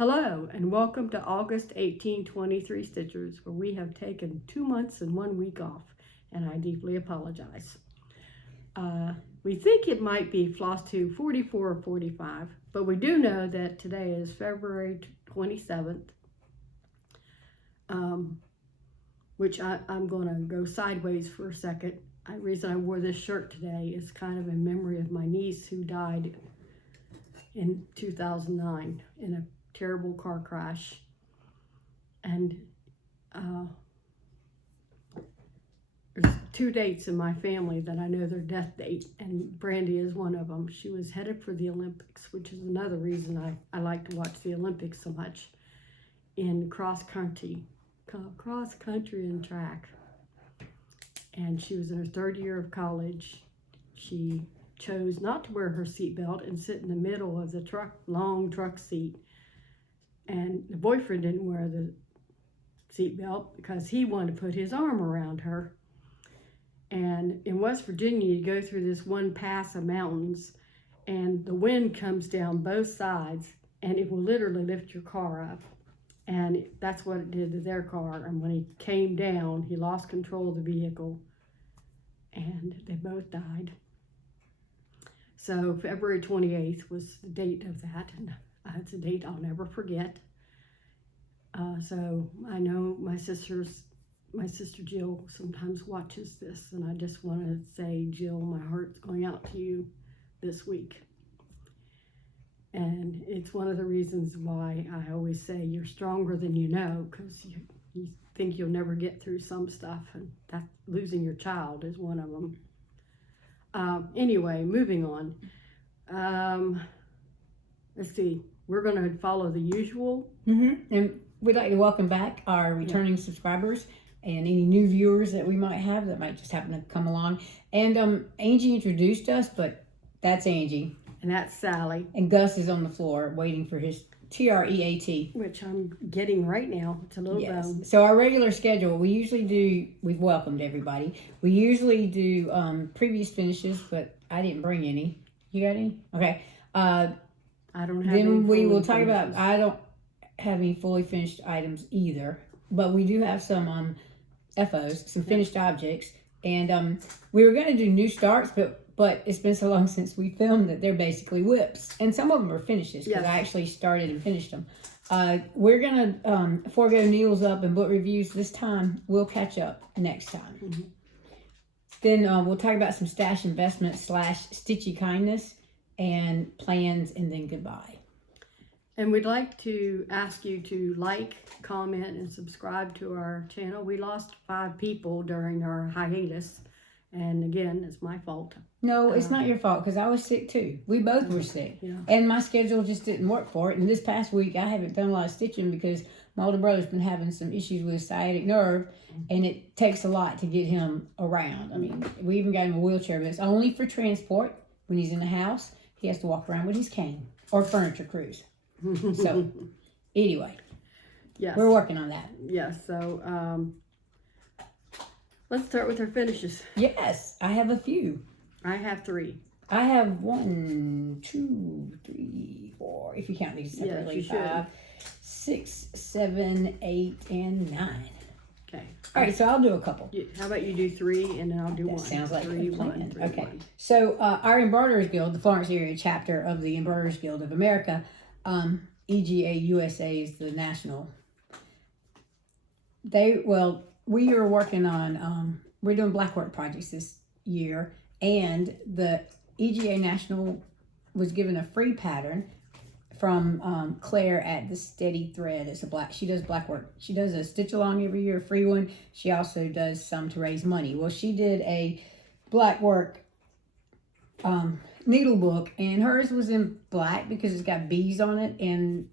Hello, and welcome to August 1823 Stitchers, where we have taken 2 months and 1 week off, and I deeply apologize. We think it might be Flosstube 44 or 45, but we do know that today is February 27th, which I'm going to go sideways for a second. The reason I wore this shirt today is kind of in memory of my niece who died in 2009 in a terrible car crash. And there's 2 dates in my family that I know their death date, and Brandy is one of them. She was headed for the Olympics, which is another reason I like to watch the Olympics so much, in cross country and track. And she was in her 3rd year of college. She chose not to wear her seatbelt and sit in the middle of the long truck seat. And the boyfriend didn't wear the seatbelt because he wanted to put his arm around her. And in West Virginia, you go through this one pass of mountains, and the wind comes down both sides, and it will literally lift your car up. And that's what it did to their car. And when he came down, he lost control of the vehicle, and they both died. So February 28th was the date of that, and it's a date I'll never forget. So I know my sister Jill sometimes watches this, and I just want to say, Jill, my heart's going out to you this week. And it's one of the reasons why I always say you're stronger than you know, because you think you'll never get through some stuff, and that losing your child is one of them. Anyway, moving on. Let's see. We're going to follow the usual. And we'd like to welcome back our returning subscribers and any new viewers that we might have that might just happen to come along. And Angie introduced us, but that's Angie. And that's Sallie. And Gus is on the floor waiting for his TREAT. Which I'm getting right now. It's a little bone. So our regular schedule, we've welcomed everybody. We usually do previous finishes, but I didn't bring any. You got any? Okay. I don't have any. Then we will talk about, I don't have any fully finished items either, but we do have some FOs, some finished objects. And we were going to do new starts, but it's been so long since we filmed that they're basically WIPs. And some of them are finishes because I actually started and finished them. We're going to forego Needles Up and book reviews this time. We'll catch up next time. Then we'll talk about some stash investments / stitchy kindness and plans, and then goodbye. And we'd like to ask you to like, comment, and subscribe to our channel. We lost 5 people during our hiatus. And again, it's my fault. No, it's not your fault, because I was sick too. We both were sick. Yeah. And my schedule just didn't work for it. And this past week, I haven't done a lot of stitching because my older brother's been having some issues with his sciatic nerve. And it takes a lot to get him around. I mean, we even got him a wheelchair, but it's only for transport. When he's in the house, he has to walk around with his cane or furniture cruise. So, anyway. Yes. We're working on that. Yes. So, let's start with our finishes. Yes, I have a few. I have 3. I have 1, 2, 3, 4. If you count these separately, yes, you 5, 6, 7, 8, and 9. Okay. All right, so I'll do a couple. How about you do 3 and then I'll do That 1. sounds like 3, a plan. 1, 3, Okay. 1. So our Embroiderers Guild, the Florence area chapter of the Embroiderers Guild of America, EGA USA is the national. We are working on, we're doing blackwork projects this year, and the EGA National was given a free pattern from Claire at the Steady Thread. She does blackwork. She does a stitch along every year, a free one. She also does some to raise money. Well, she did a blackwork needle book, and hers was in black because it's got bees on it, and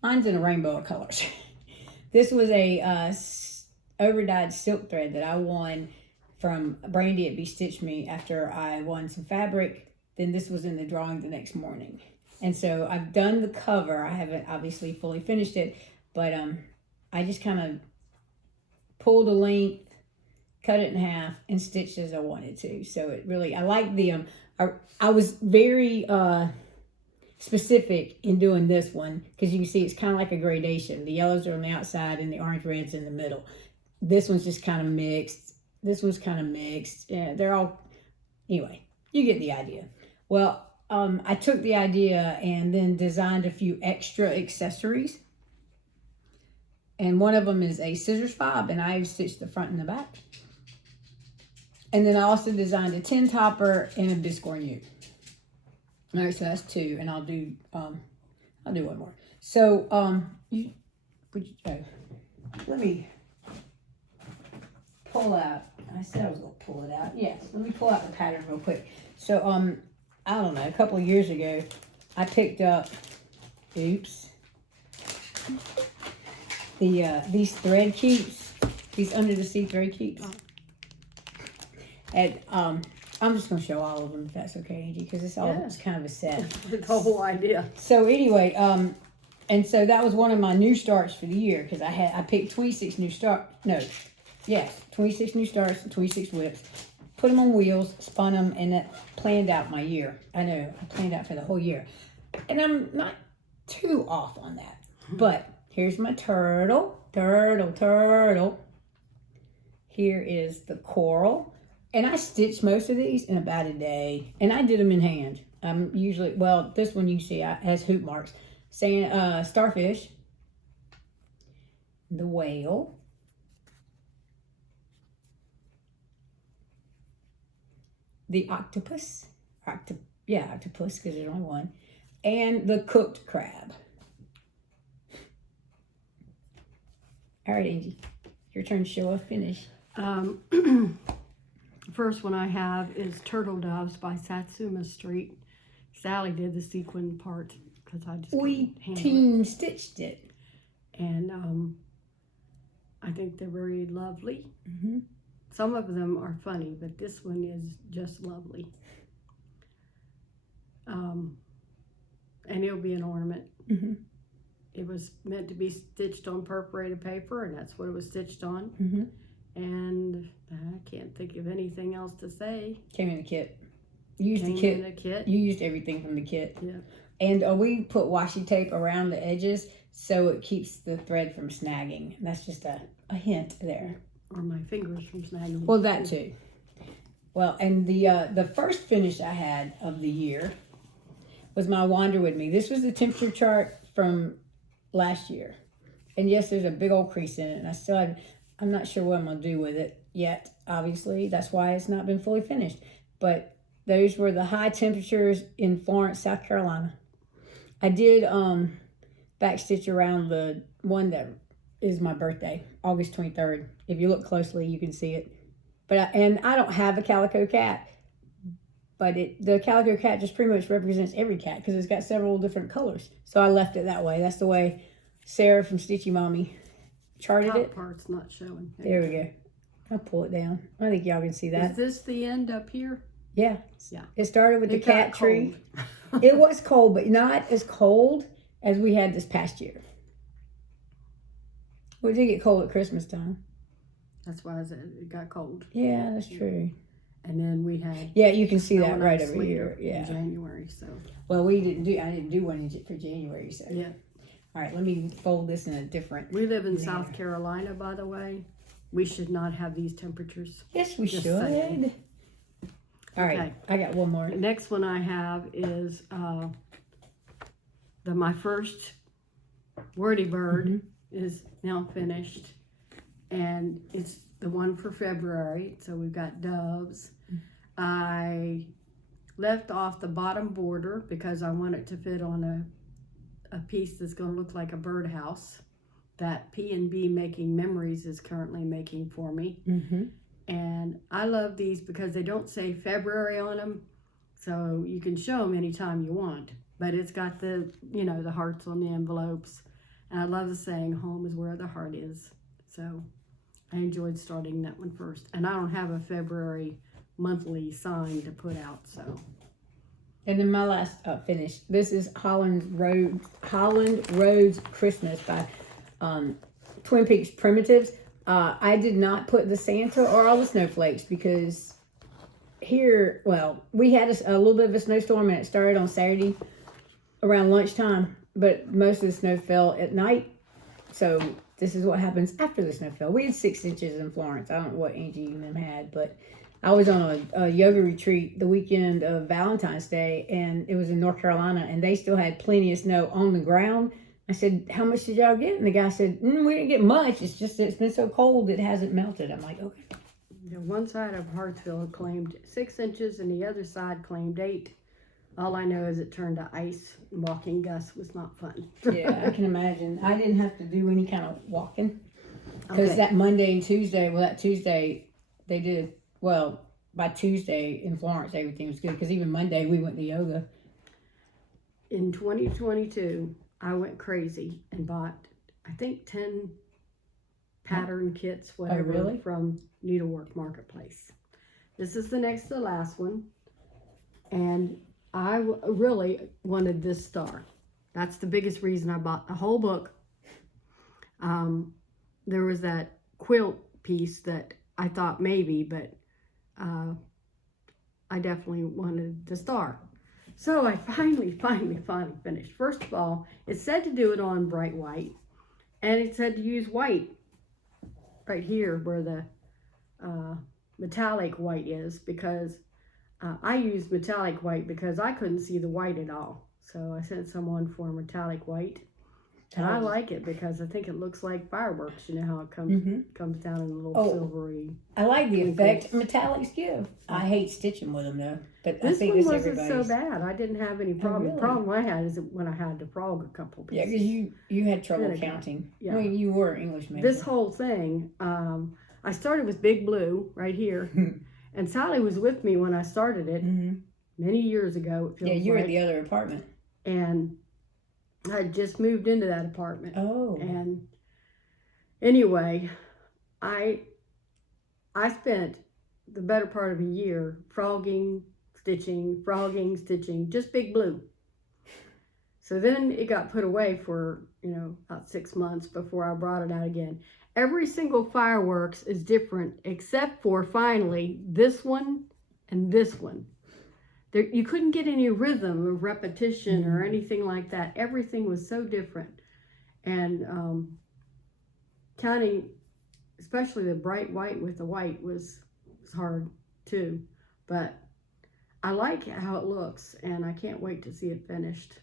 mine's in a rainbow of colors. This was a overdyed silk thread that I won from Brandy at Be Stitch Me after I won some fabric. Then this was in the drawing the next morning. And so I've done the cover. I haven't obviously fully finished it, but I just kind of pulled a length, cut it in half, and stitched as I wanted to. So it really, I like the, I was very specific in doing this one because you can see it's kind of like a gradation. The yellows are on the outside and the orange red's in the middle. This one's just kind of mixed. This one's kind of mixed. Yeah, they're all, anyway, you get the idea. Well, I took the idea and then designed a few extra accessories. And one of them is a scissors fob, and I stitched the front and the back. And then I also designed a tin topper and a biscorn U. All right, so that's 2, and I'll do one more. So let me pull out. I said I was gonna pull it out. Yes, let me pull out the pattern real quick. So I don't know, a couple of years ago, I picked up, these thread keeps, these under the sea thread keeps. And I'm just gonna show all of them if that's okay, Angie, because it's all it's kind of a set. The whole idea. So anyway, and so that was one of my new starts for the year because I picked 26 new starts. 26 new starts and 26 whips. Put them on wheels, spun them, and that planned out my year. I know, I planned out for the whole year. And I'm not too off on that. But here's my turtle. Here is the coral. And I stitched most of these in about a day. And I did them in hand. Usually, well, this one you can see has hoop marks. Saying starfish. The whale. The octopus, octopus because there's only one, and the cooked crab. All right, Angie, your turn to show off finish. The first one I have is Turtle Doves by Satsuma Street. Sallie did the sequin part because I just We team stitched it. And I think they're very lovely. Mm-hmm. Some of them are funny, but this one is just lovely. And it'll be an ornament. Mm-hmm. It was meant to be stitched on perforated paper, and that's what it was stitched on. Mm-hmm. And I can't think of anything else to say. Came in the kit. You used the Came kit. in a kit. You used everything from the kit. Yeah. And we put washi tape around the edges so it keeps the thread from snagging. That's just a hint there. Or my fingers from snagging. Well, that too. Well, and the first finish I had of the year was my Wander With Me. This was the temperature chart from last year. And yes, there's a big old crease in it. And I'm not sure what I'm going to do with it yet, obviously. That's why it's not been fully finished. But those were the high temperatures in Florence, South Carolina. I did backstitch around the one that is my birthday, August 23rd. If you look closely, you can see it. But I don't have a calico cat, but the calico cat just pretty much represents every cat because it's got several different colors. So I left it that way. That's the way Sarah from Stitchy Mommy charted it. Top part's not showing. There we go. I'll pull it down. I think y'all can see that. Is this the end up here? Yeah. Yeah. It started with the It got cat tree. cold. It was cold, but not as cold as we had this past year. We did get cold at Christmas time. That's why I said it got cold. Yeah, that's true. And then we had Yeah, you can see snow that and right ice over later here. in Yeah. January. So Well, I didn't do one for January, so. yeah, All right, let me fold this in a different. we live in manner. South Carolina, by the way. We should not have these temperatures. Yes, we Just should. saying. All right, Okay. I got one more. The next one I have is my first Wordy Bird is now finished, and it's the one for February. So we've got doves. I left off the bottom border because I want it to fit on a piece that's going to look like a birdhouse that P&B Making Memories is currently making for me. Mm-hmm. And I love these because they don't say February on them, so you can show them anytime you want. But it's got the hearts on the envelopes. And I love the saying, home is where the heart is. So I enjoyed starting that one first. And I don't have a February monthly sign to put out, so. And then my last finish. This is Holland Road's Christmas by Twin Peaks Primitives. I did not put the Santa or all the snowflakes because here, well, we had a little bit of a snowstorm and it started on Saturday. around lunchtime, but most of the snow fell at night. So this is what happens after the snow fell. We had 6 inches in Florence. I don't know what Angie and them had, but I was on a yoga retreat the weekend of Valentine's Day, and it was in North Carolina, and they still had plenty of snow on the ground. I said, how much did y'all get? And the guy said, we didn't get much. It's just that it's been so cold it hasn't melted. I'm like, okay. One side of Hartsville claimed 6 inches and the other side claimed 8. All I know is it turned to ice. Walking Gus was not fun. Yeah, I can imagine. I didn't have to do any kind of walking. Because that Monday and Tuesday, that Tuesday, they did, by Tuesday in Florence, everything was good. Because even Monday, we went to yoga. In 2022, I went crazy and bought, I think, 10 pattern kits, whatever, really? from Needlework Marketplace. This is the next to the last one. And I really wanted this star. That's the biggest reason I bought the whole book. There was that quilt piece that I thought maybe, but I definitely wanted the star. So I finally finished. First of all, it said to do it on bright white, and it said to use white right here where the metallic white is, because I used metallic white because I couldn't see the white at all. So I sent someone for metallic white, and I like it because I think it looks like fireworks. You know how it comes down in a little silvery. I like the effect metallics give. I hate stitching with them though, but This I think one this wasn't everybody's. so bad. I didn't have any problem. really? The problem I had is when I had to frog a couple Yeah, pieces. because you had trouble Vinegar. counting. Yeah. Well, you were an English major. This whole thing, I started with Big Blue right here, and Sallie was with me when I started it many years ago. It feels Yeah, you were like. at the other apartment. And I had just moved into that apartment. Oh. And anyway, I spent the better part of a year frogging, stitching, just Big Blue. So then it got put away for, about 6 months before I brought it out again. Every single fireworks is different, except for finally this one and this one. There, you couldn't get any rhythm or repetition or anything like that. Everything was so different. And counting, especially the bright white with the white, was hard too. But I like how it looks, and I can't wait to see it finished.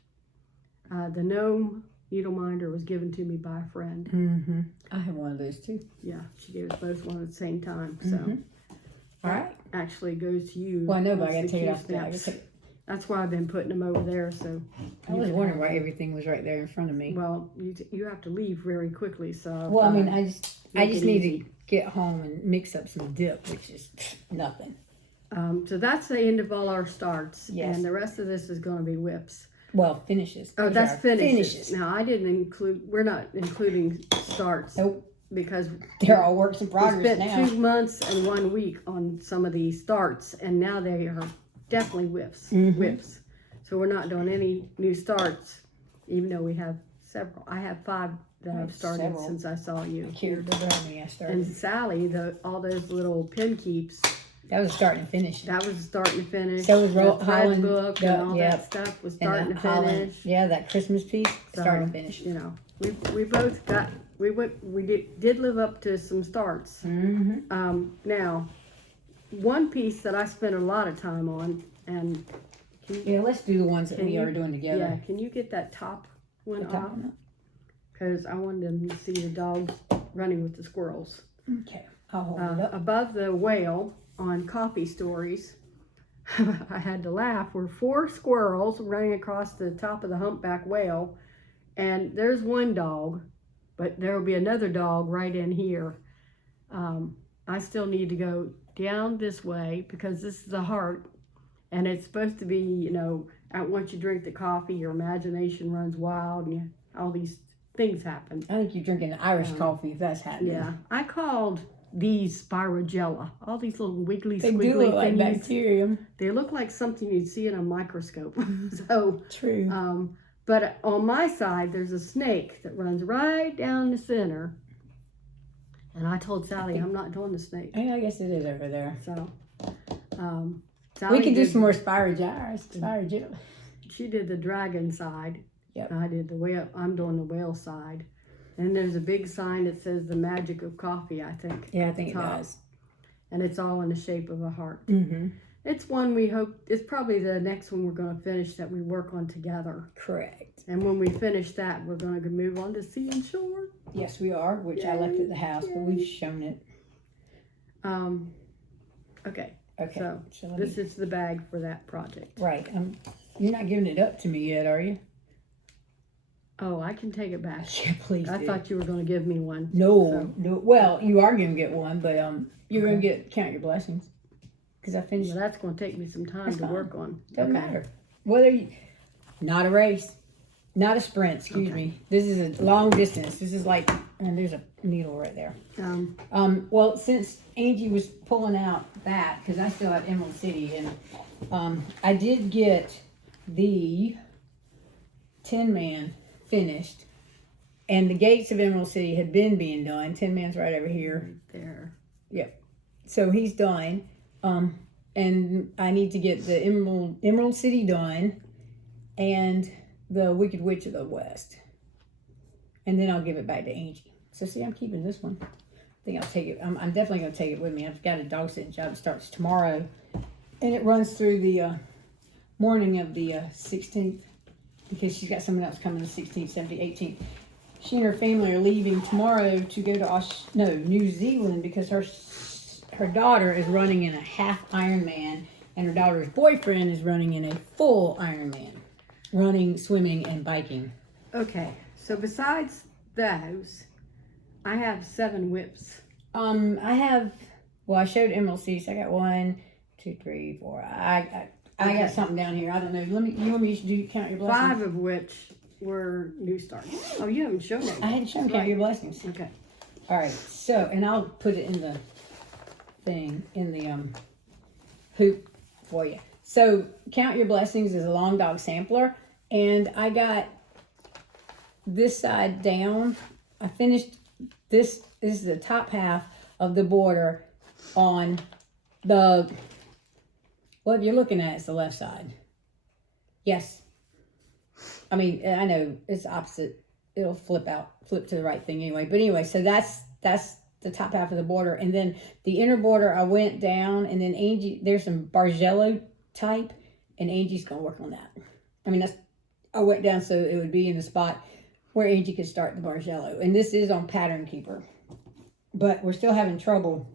The gnome needle minder was given to me by a friend. I have one of those too. Yeah, she gave us both one at the same time. So All right. actually goes to you. Well, I know, but I once got to the take it queue off there. snaps. That's why I've been putting them over there. So I was wondering why everything was right there in front of me. well, you have to leave very quickly. So Well, I mean, I just make it need easy. to get home and mix up some dip, which is nothing. So that's the end of all our starts, Yes. and the rest of this is going to be whips. Well, finishes. Oh, Those that's are finishes. Now I didn't include. We're not including starts. Nope. Because They're all works in we progress spent now. 2 months and 1 week on some of these starts, and now they are definitely whips. Whips. So we're not doing any new starts, even though we have several. I have 5 that I've started several. since I saw you. Here, I started. And Sallie, all those little pin keeps, That was starting to finish. that was starting to finish. So was The thread Holland, book and all yeah. that stuff was And starting the to Holland, finish. yeah, that Christmas piece So, starting to finish. We both got, we did live up to some starts. Now, one piece that I spent a lot of time on, and Yeah, let's do the ones that Can we you- are doing together. yeah, can you get that top one The top off? one Because I wanted them to see the dogs running with the squirrels. up? Okay, I'll hold it up. Above the whale on Coffee Stories, I had to laugh, were 4 squirrels running across the top of the humpback whale, and there's one dog, but there will be another dog right in here. I still need to go down this way because this is the heart, and it's supposed to be, once you drink the coffee, your imagination runs wild, and all these things happen. I think you're drinking Irish coffee if that's happening. Yeah, I called these spirogella. All these little wiggly, They squiggly do look like thingies. bacterium. They look like something you'd see in a microscope. So, True. but on my side, there's a snake that runs right down the center. And I told Sallie, I'm not doing the snake. Yeah, I guess it is over there. So, We Sallie can do did- some more spirogilla. she did the dragon side. Yep. I did the whale. I'm doing the whale side. And there's a big sign that says the magic of coffee, I think. Yeah, I think it does. And it's all in the shape of a heart. Mm-hmm. It's one we hope, it's probably the next one we're going to finish that we work on together. Correct. And when we finish that, we're going to move on to Sea and Shore. Yes, we are, which I left at the house, but we've shown it. Okay. Okay. So this is the bag for that project. Right. You're not giving it up to me yet, are you? Oh, I can take it back. Yeah, please I do. thought you were going to give me one. No. Well, you are going to get one, but you're going to count your blessings. Because I finished. Well, that's going to take me some time to work on. Doesn't matter. Not a race. Not a sprint, excuse me. This is a long distance. This is like, and there's a needle right there. Well, since Angie was pulling out that, because I still have Emerald City, and I did get the Tin Man finished, and the gates of Emerald City had been being done. Tin Man's right over here. There. Yep. So he's done. And I need to get the Emerald City done, and the Wicked Witch of the West. And then I'll give it back to Angie. So see, I'm keeping this one. I think I'll take it. I'm definitely going to take it with me. I've got a dog sitting job that starts tomorrow. And it runs through the morning of the 16th. Because she's got someone else coming the 16th, 17th, 18th. She and her family are leaving tomorrow to go to New Zealand, because her daughter is running in a half Ironman. And her daughter's boyfriend is running in a full Ironman. Running, swimming, and biking. Okay, so besides those, I have 7 whips. I showed Emerald City, so I got 1, 2, 3, 4. I got something down here. I don't know. You want me to count your blessings? 5 of which were new starts. Oh, you haven't shown it. I hadn't shown count your blessings. Okay. All right. So, and I'll put it in the thing, in the hoop for you. So, Count Your Blessings is a long dog sampler, and I got this side down. I finished this. This is the top half of the border on the, what you're looking at is the left side. Yes. I mean, I know it's opposite. It'll flip to the right thing anyway. But anyway, so that's the top half of the border. And then the inner border, I went down, and then Angie, there's some Bargello type, and Angie's gonna work on that. I mean, I went down so it would be in the spot where Angie could start the Bargello. And this is on Pattern Keeper, but we're still having trouble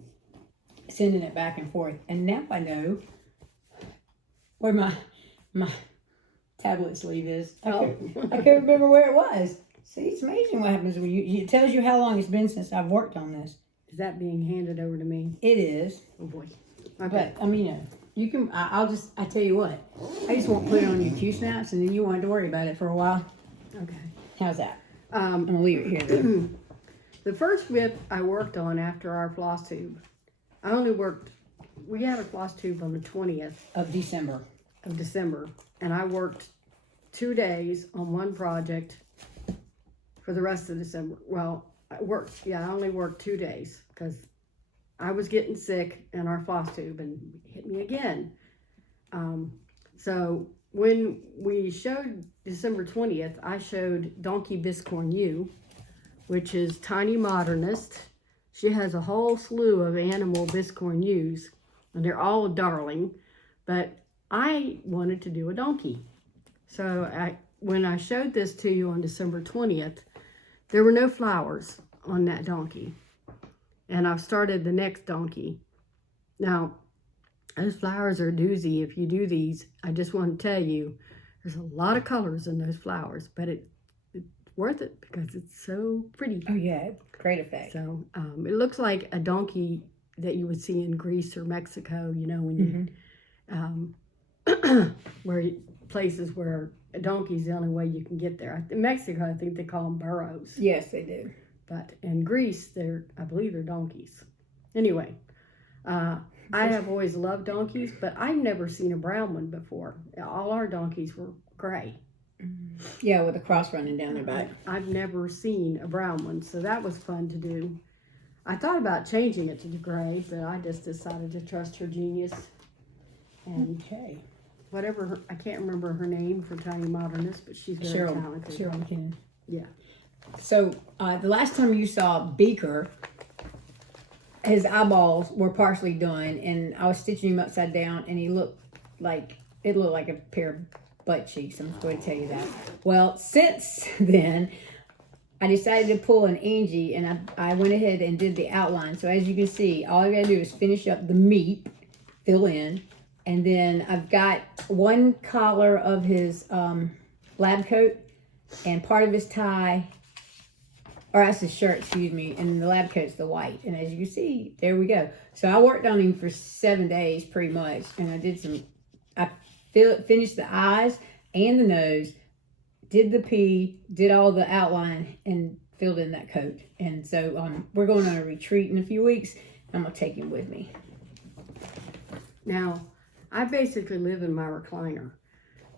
sending it back and forth. And now I know where my tablet sleeve is. I can't remember where it was. See, it's amazing what happens when it tells you how long it's been since I've worked on this. Is that being handed over to me? It is. Oh boy. Okay. But I mean, you can. I tell you what. I just won't put it on your Q snaps, and then you won't have to worry about it for a while. Okay. How's that? I'm gonna leave it here then. The first whip I worked on after our Flosstube, we had a Flosstube on the 20th of December. And I worked 2 days on one project for the rest of December. Well, I only worked 2 days because I was getting sick and our Flosstube and hit me again. So when we showed December 20th, I showed Donkey Biscorn U, which is Tiny Modernist. She has a whole slew of animal Biscorn U's, and they're all darling, but I wanted to do a donkey. So when I showed this to you on December 20th, there were no flowers on that donkey. And I've started the next donkey. Now, those flowers are a doozy. If you do these, I just want to tell you, there's a lot of colors in those flowers, but it's worth it because it's so pretty. Oh yeah, great effect. So it looks like a donkey that you would see in Greece or Mexico, you know, when you, places where a donkey's the only way you can get there. In Mexico, I think they call them burros. Yes, they do. But in Greece, I believe they're donkeys. Anyway, I have always loved donkeys, but I've never seen a brown one before. All our donkeys were gray. Yeah, with a cross running down their back. I've never seen a brown one, so that was fun to do. I thought about changing it to the gray, but I just decided to trust her genius. And okay. I can't remember her name for Tiny Modernist, but she's very talented. Cheryl McKinnon. Yeah. So the last time you saw Beaker, his eyeballs were partially done, and I was stitching him upside down, and it looked like a pair of butt cheeks. I'm just going to tell you that. Well, since then, I decided to pull an Angie, and I went ahead and did the outline. So as you can see, all I got to do is finish up the meat, fill in, and then I've got one collar of his lab coat and part of his tie, or that's his shirt, excuse me, and the lab coat's the white. And as you can see, there we go. So I worked on him for 7 days pretty much, and I finished the eyes and the nose, did the P, did all the outline, and filled in that coat. And so we're going on a retreat in a few weeks. I'm going to take him with me. Now, I basically live in my recliner.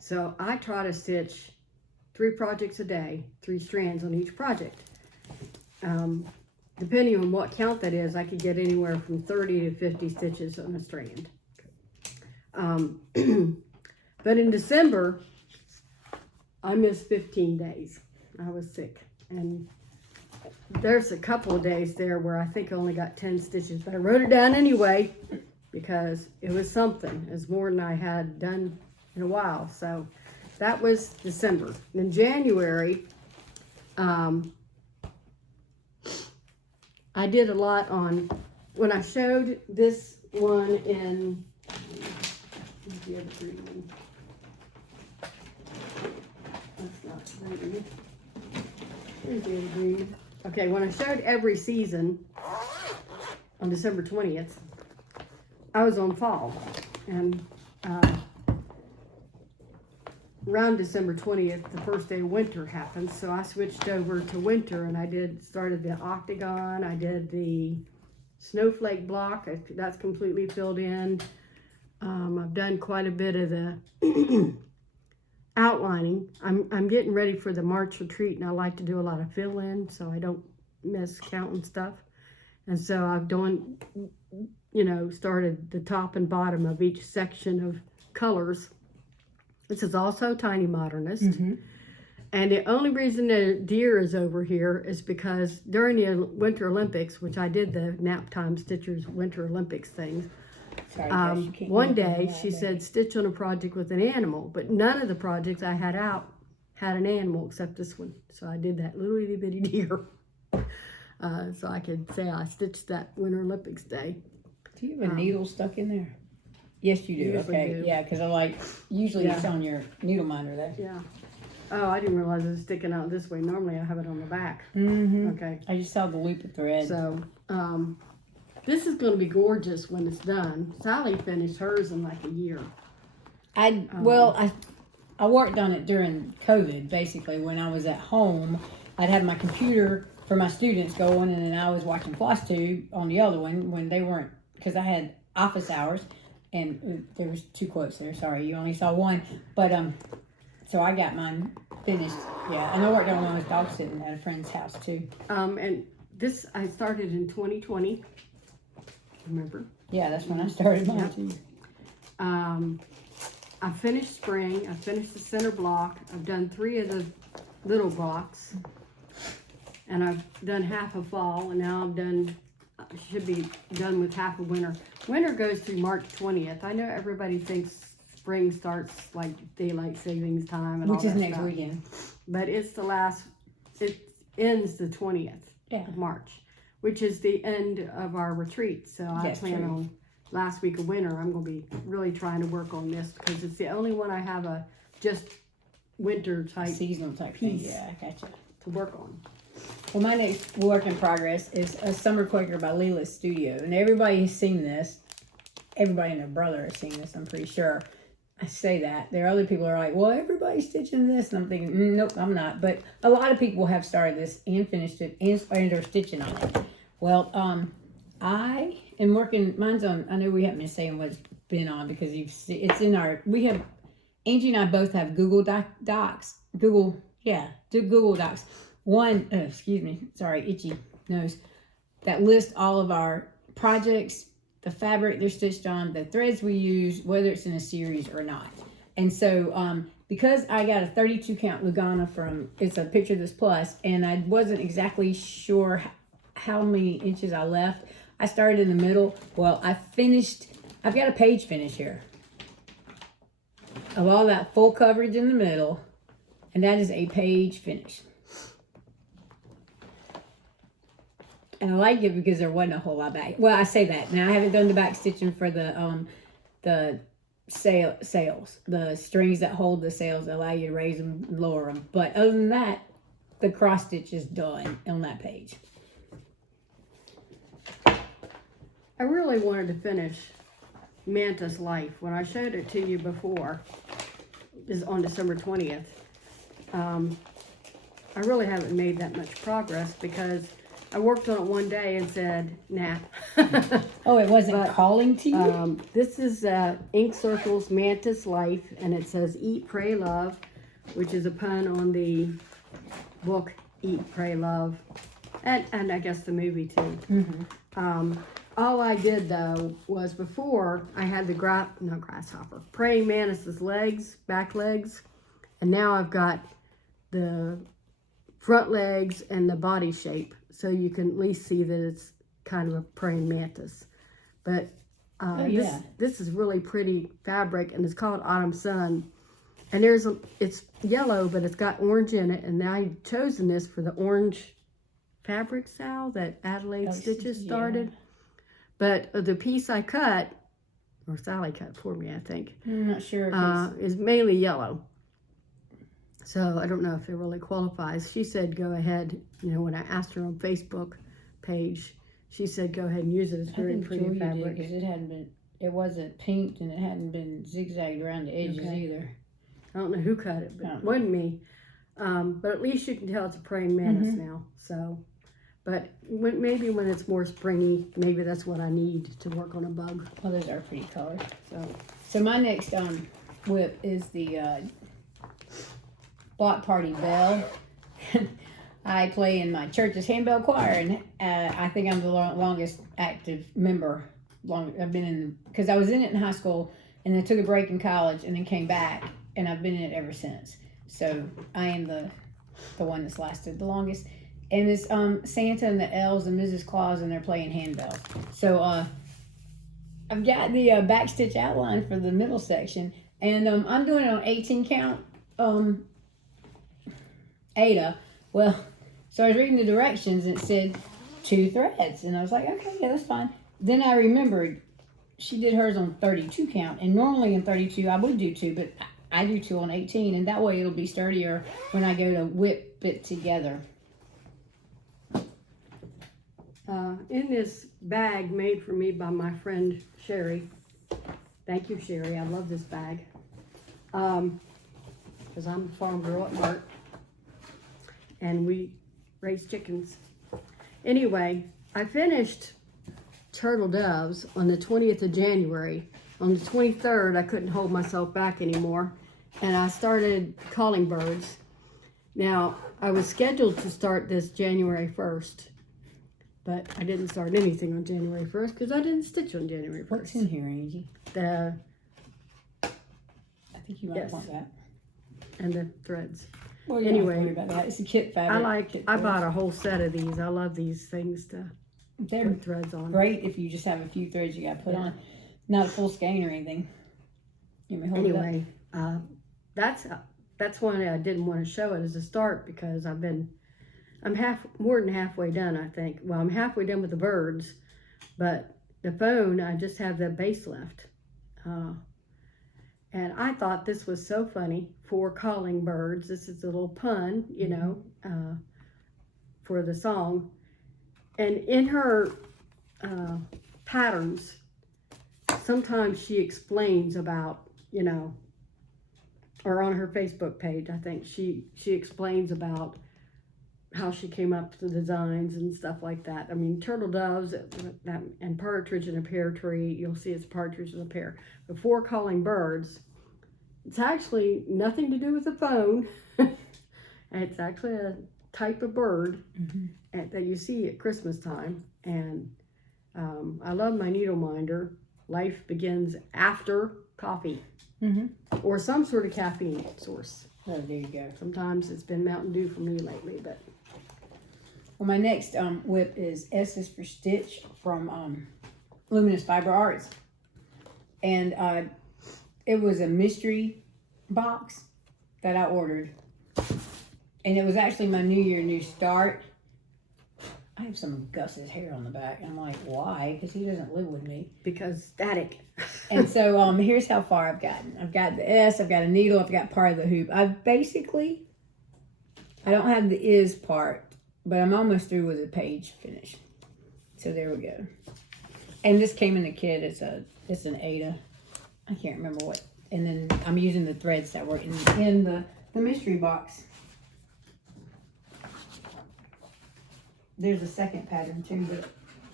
So I try to stitch 3 projects a day, 3 strands on each project. Depending on what count that is, I could get anywhere from 30 to 50 stitches on a strand. But in December, I missed 15 days. I was sick. And there's a couple of days there where I think I only got 10 stitches, but I wrote it down anyway because it was something. It was more than I had done in a while. So that was December. In January, I did a lot on, when I showed this one in, the other green one. That's not green. Here's the other green. Okay, when I showed every season on December 20th, I was on fall. And around December 20th, the first day of winter happened. So I switched over to winter and I started the octagon. I did the snowflake block. That's completely filled in. I've done quite a bit of the outlining. I'm getting ready for the March retreat, and I like to do a lot of fill in so I don't miss counting stuff. And so I've done, started the top and bottom of each section of colors. This is also Tiny Modernist. Mm-hmm. And the only reason the deer is over here is because during the Winter Olympics, which I did the Nap Time Stitchers Winter Olympics things, one day she said stitch on a project with an animal, but none of the projects I had out had an animal except this one. So I did that little itty bitty deer. So I could say I stitched that Winter Olympics day. Do you have a needle stuck in there? Yes, you do. Okay. Do. Yeah, because usually it's on your needle minder there. Yeah. Oh, I didn't realize it was sticking out this way. Normally I have it on the back. Mm-hmm. Okay. I just saw the loop of thread. So, this is going to be gorgeous when it's done. Sallie finished hers in like a year. I worked on it during COVID, basically. When I was at home, I'd have my computer for my students going, and then I was watching Flosstube on the other one when they weren't, because I had office hours, and there was 2 quotes there. Sorry, you only saw one. But, so I got mine finished. Yeah, and I worked on one with dog sitting at a friend's house, too. And this, I started in 2020. Remember? Yeah, that's when I started mine too. I finished spring. I finished the center block. I've done 3 of the little blocks, and I've done half of fall, and now should be done with half of winter. Winter goes through March 20th. I know everybody thinks spring starts like daylight savings time and which all is that next stuff. Weekend, but it ends the 20th of March. Which is the end of our retreat. So I plan on last week of winter, I'm going to be really trying to work on this because it's the only one I have a just winter type seasonal type piece thing. Yeah, I gotcha. To work on. Well, my next work in progress is a Summer Quaker by Leela's Studio. And everybody has seen this. Everybody and their brother has seen this, I'm pretty sure. I say that. There are other people who are like, well, everybody's stitching this. And I'm thinking, nope, I'm not. But a lot of people have started this and finished it and are stitching on it. Well, I am working, mine's on, I know we haven't been saying what it's been on because it's in our, Angie and I both have Google Docs. Google Docs. One, excuse me, sorry, itchy nose. That lists all of our projects, the fabric they're stitched on, the threads we use, whether it's in a series or not. And so, because I got a 32 count Lugana it's a Picture This Plus, and I wasn't exactly sure how many inches I left. I started in the middle. Well, I've got a page finish here of all that full coverage in the middle, and that is a page finish. And I like it because there wasn't a whole lot back. Well, I say that. Now I haven't done the back stitching for the sails, the strings that hold the sails that allow you to raise them and lower them. But other than that, the cross stitch is done on that page. I really wanted to finish Manta's Life. When I showed it to you before, is on December 20th. I really haven't made that much progress because I worked on it one day and said, nah. Oh, it wasn't calling to you? This is Ink Circles Manta's Life, and it says Eat, Pray, Love, which is a pun on the book Eat, Pray, Love, and I guess the movie too. Mm-hmm. All I did though was before I had the grasshopper, praying mantis's legs, back legs, and now I've got the front legs and the body shape, so you can at least see that it's kind of a praying mantis. But this is really pretty fabric, and it's called Autumn Sun. And it's yellow, but it's got orange in it, and I've chosen this for the orange fabric Sal that Adelaide Stitches started. Yeah. But the piece I cut, or Sallie cut for me, I think, I'm not sure. is mainly yellow. So I don't know if it really qualifies. She said go ahead, when I asked her on Facebook page, she said go ahead and use it. It's very pretty fabric. Because it wasn't pinked and it hadn't been zigzagged around the edges either. I don't know who cut it, but it wasn't me. But at least you can tell it's a praying mantis now. So, but maybe when it's more springy, maybe that's what I need to work on a bug. Well, those are pretty colors. So my next WIP is the Block Party Bell. I play in my church's handbell choir, and I think I'm the longest active member. I've been in, because I was in it in high school, and then took a break in college, and then came back, and I've been in it ever since. So I am the one that's lasted the longest. And it's Santa and the elves and Mrs. Claus, and they're playing handbells. So I've got the backstitch outline for the middle section, and I'm doing it on 18 count Ada. Well, so I was reading the directions, and it said 2 threads, and I was like, okay, yeah, that's fine. Then I remembered she did hers on 32 count, and normally in 32 I would do 2, but I do 2 on 18, and that way it'll be sturdier when I go to whip it together. In this bag made for me by my friend Sherry, thank you Sherry, I love this bag, because I'm a farm girl at heart, and we raise chickens. Anyway, I finished Turtle Doves on the 20th of January. On the 23rd, I couldn't hold myself back anymore, and I started Calling Birds. Now, I was scheduled to start this January 1st, but I didn't start anything on January 1st because I didn't stitch on January 1st. What's in here, Angie? I think you might want that. And the threads. Well, you anyway, don't have to worry about that. It's a kit fabric. I bought a whole set of these. I love these things to put threads on. Great if you just have a few threads you got to put on. Not a full skein or anything. You may hold it up. That's why I didn't want to show it as a start, because I'm more than halfway done, I think. Well, I'm halfway done with the birds, but the phone, I just have the base left. And I thought this was so funny for Calling Birds. This is a little pun, for the song. And in her patterns, sometimes she explains about, or on her Facebook page, I think she explains about how she came up with the designs and stuff like that. I mean, turtle doves and partridge in a pear tree, you'll see it's partridge in a pear. Before Calling Birds, it's actually nothing to do with the phone. It's actually a type of bird that you see at Christmas time. And I love my needle minder. Life begins after coffee. or some sort of caffeine source. Oh, there you go. Sometimes it's been Mountain Dew for me lately, but Well, my next WIP is S is for Stitch from Luminous Fiber Arts. And it was a mystery box that I ordered. And it was actually my New Year, New Start. I have some of Gus's hair on the back. And I'm like, why? Because he doesn't live with me. because static. And so here's how far I've gotten. I've got the S, I've got a needle, I've got part of the hoop. I don't have the is part, but I'm almost through with the page finish. So there we go. And this came in the kit. It's an Ada. I can't remember what. And then I'm using the threads that were in the mystery box. There's a second pattern too, but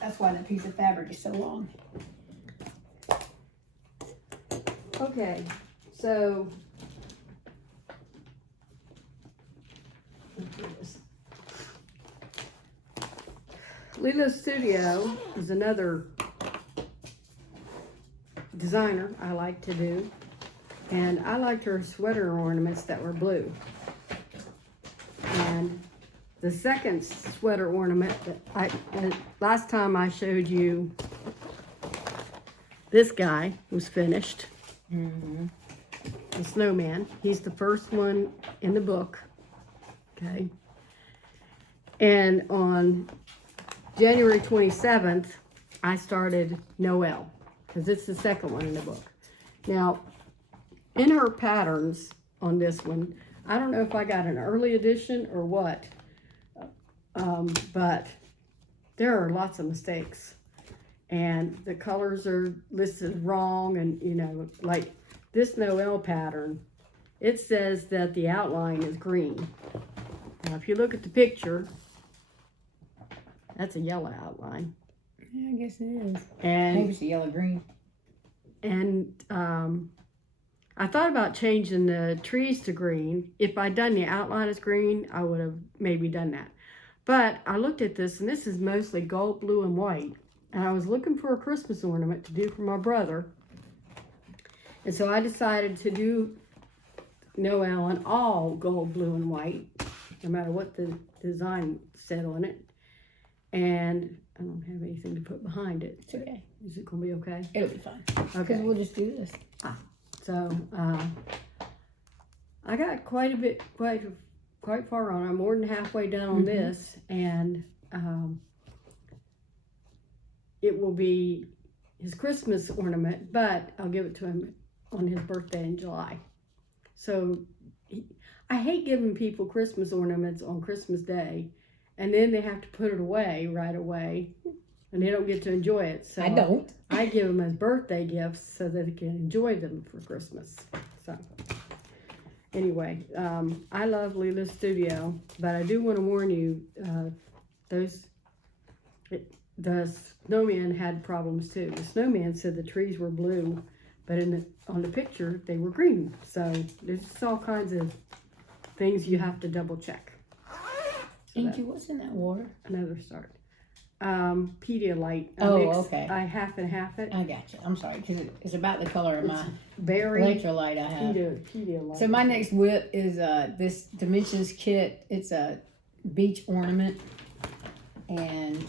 that's why that piece of fabric is so long. Okay, so Lilo Studio is another designer I like to do, and I liked her sweater ornaments that were blue. And the second sweater ornament that last time I showed you, this guy was finished. The snowman. He's the first one in the book. Okay. And on January 27th, I started Noel, because it's the second one in the book. Now, in her patterns on this one, I don't know if I got an early edition or what, but there are lots of mistakes. And the colors are listed wrong, and you know, like this Noel pattern, it says that the outline is green. Now, if you look at the picture, that's a yellow outline. Yeah, I guess it is. And Maybe it's a yellow-green. And I thought about changing the trees to green. If I'd done the outline as green, I would have maybe done that. But I looked at this, and this is mostly gold, blue, and white. And I was looking for a Christmas ornament to do for my brother. And so I decided to do Noel in all gold, blue, and white, no matter what the design said on it. And I don't have anything to put behind it. It's okay. Is it going to be okay? It'll be fine. Okay. Because we'll just do this. So I got quite far on. I'm more than halfway done on this, and it will be his Christmas ornament, but I'll give it to him on his birthday in July. So I hate giving people Christmas ornaments on Christmas Day, and then they have to put it away right away, and they don't get to enjoy it. So I don't. I give them as birthday gifts so that they can enjoy them for Christmas. So anyway, I love Lilo Studio, but I do want to warn you, the snowman had problems too. The snowman said the trees were blue, but on the picture they were green. So there's just all kinds of things you have to double check. Angie, what's in that water? Another start. Pedialyte. Okay. I half and half it. I got you. I'm sorry, because it's about the color of my Berry electrolyte I have. Pedialyte. So my next WIP is this Dimensions kit. It's a beach ornament, and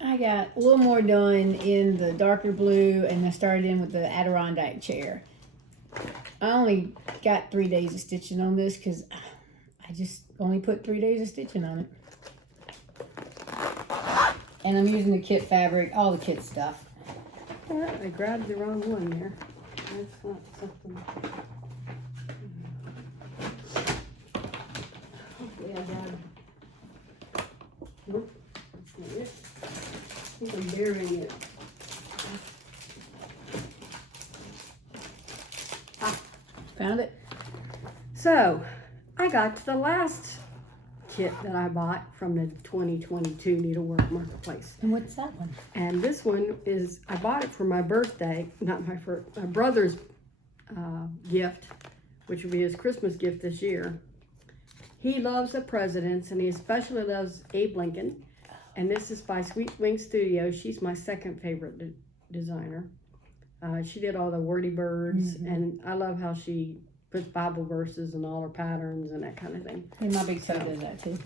I got a little more done in the darker blue, and I started in with the Adirondack chair. I only got 3 days of stitching on this because I just only put 3 days of stitching on it. And I'm using the kit fabric, all the kit stuff. I grabbed the wrong one there. That's not something. Hopefully I got it. Nope, that's not it. I think I'm burying it. Found it? So, I got to the last kit that I bought from the 2022 Needlework Marketplace. And what's that one? And this one is, I bought it for my birthday, not my first, my brother's gift, which will be his Christmas gift this year. He loves the presidents, and he especially loves Abe Lincoln. And this is by Sweet Wing Studio. She's my second favorite designer. She did all the wordy birds, and I love how she puts Bible verses in all her patterns and that kind of thing. And my big son does that too.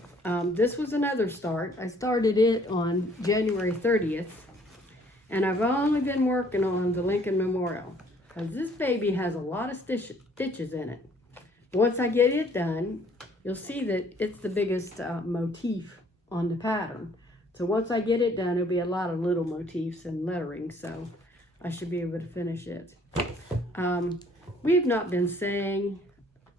This was another start. I started it on January 30th, and I've only been working on the Lincoln Memorial because this baby has a lot of stitches in it. Once I get it done, you'll see that it's the biggest motif on the pattern. So once I get it done, it'll be a lot of little motifs and lettering, so I should be able to finish it. We've not been saying